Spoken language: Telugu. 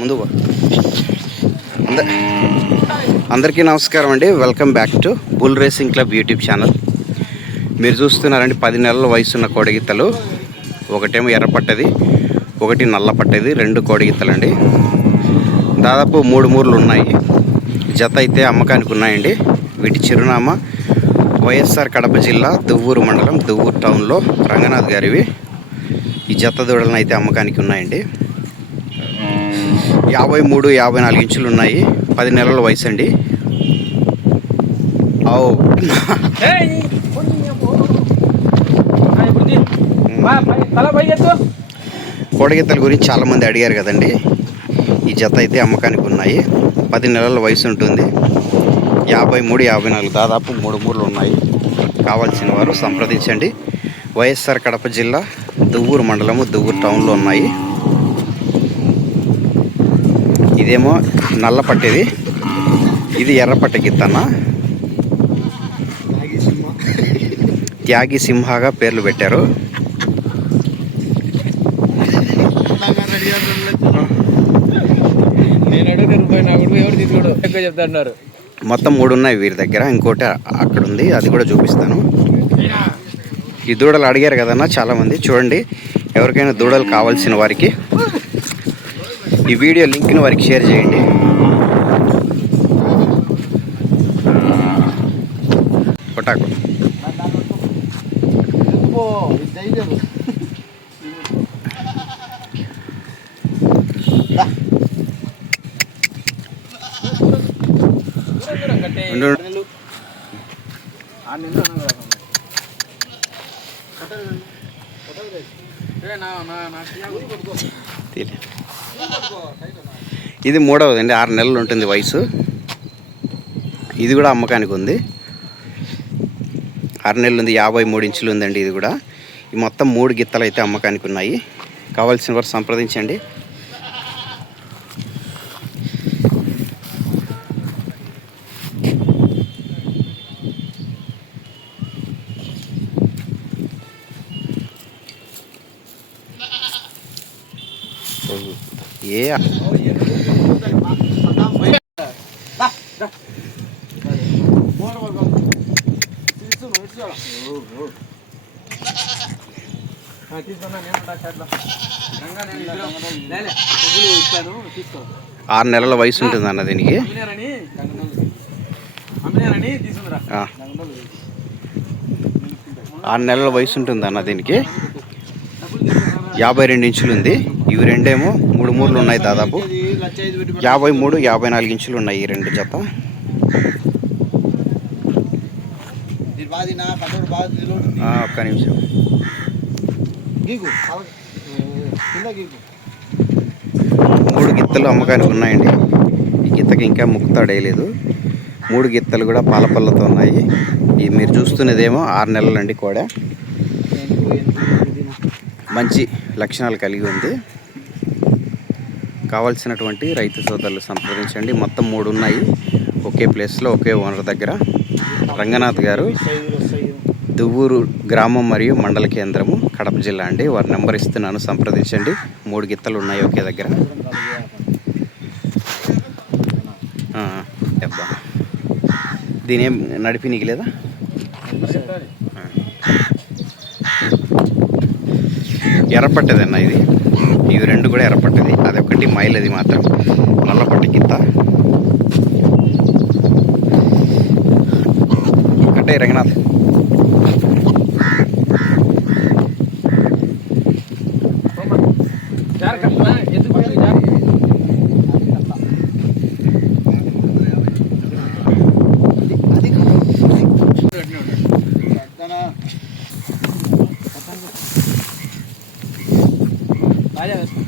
ముందు అందరికీ నమస్కారం అండి. Welcome back to bull racing club YouTube channel. మీరు చూస్తున్నారండి 10 నెలల వయసున్న కోడిగిత్తలు. ఒకటేమో ఎర్ర పట్టది, ఒకటి నల్ల పట్టది, 2 కోడిగిత్తలండి. దాదాపు 3 మూర్లు ఉన్నాయి. జత అయితే అమ్మకానికి ఉన్నాయండి. వీటి చిరునామా వైఎస్ఆర్ కడప జిల్లా దువ్వూరు మండలం దువ్వూరు టౌన్లో రంగనాథ్ గారివి. ఈ జత దూడలను అయితే అమ్మకానికి ఉన్నాయండి. 53-54 ఇంచులు ఉన్నాయి. 10 నెలల వయసు అండి. కోడగిత్తల గురించి చాలామంది అడిగారు కదండి. ఈ జత అయితే అమ్మకానికి ఉన్నాయి. 10 నెలల వయసు ఉంటుంది. 53-54 దాదాపు 3 మూర్లు ఉన్నాయి. కావాల్సిన వారు సంప్రదించండి. వైఎస్ఆర్ కడప జిల్లా దువ్వూరు మండలము దువ్వూరు టౌన్లో ఉన్నాయి. ఇదేమో నల్ల పట్టేది, ఇది ఎర్ర పట్టె గిత్తన్న. త్యాగి సింహగా పేర్లు పెట్టారు. మొత్తం 3 ఉన్నాయి వీరి దగ్గర. ఇంకోటి అక్కడ ఉంది, అది కూడా చూపిస్తాను. ఈ దూడలు అడిగారు కదన్నా చాలామంది. చూడండి, ఎవరికైనా దూడలు కావాల్సిన వారికి ఈ వీడియో లింక్ని వారికి షేర్ చేయండి. కొట్టాకు ఇది 3వది అండి. 6 నెలలు ఉంటుంది వయసు. ఇది కూడా అమ్మకానికి ఉంది. 6 నెలలు ఉంది, 53 ఇంచులు ఉందండి. ఇది కూడా. ఈ మొత్తం 3 గిత్తలు అయితే అమ్మకానికి ఉన్నాయి. కావాల్సిన వారు సంప్రదించండి. ఆరు నెలల వయసు ఉంటుంది అన్న దీనికి. 6 నెలల వయసు ఉంటుంది అన్న దీనికి. 52 ఇంచులు ఉంది. ఇవి రెండేమో 3 మూర్లు ఉన్నాయి. దాదాపు 53-54 ఇంచులు ఉన్నాయి ఈ 2 జత. ఒక్క నిమిషం. 3 గిత్తలు అమ్మకానికి ఉన్నాయండి. ఈ గిత్తకి ఇంకా ముక్కుతాడేయలేదు. 3 గిత్తలు కూడా పాలపల్లతో ఉన్నాయి. ఈ మీరు చూస్తున్నదేమో 6 నెలలండి. కూడా మంచి లక్షణాలు కలిగి ఉంది. కావాల్సినటువంటి రైతు సోదరులు సంప్రదించండి. మొత్తం 3 ఉన్నాయి ఒకే ప్లేస్లో, ఒకే ఓనర్ దగ్గర. రంగనాథ్ గారు, దువ్వూరు గ్రామం మరియు మండల కేంద్రము, కడప జిల్లా అండి. వారి నెంబర్ ఇస్తున్నాను, సంప్రదించండి. 3 గిత్తలు ఉన్నాయి ఒకే దగ్గర. దీనేం నడిపి నీకు లేదా? ఎర్రపట్టదన్న ఇది. ఇవి 2 కూడా ఎర్రపట్టది. అదొకటి మైలది మాత్రం నల్లపట్టి గిత్త. అంటే రంగనాథ్ आ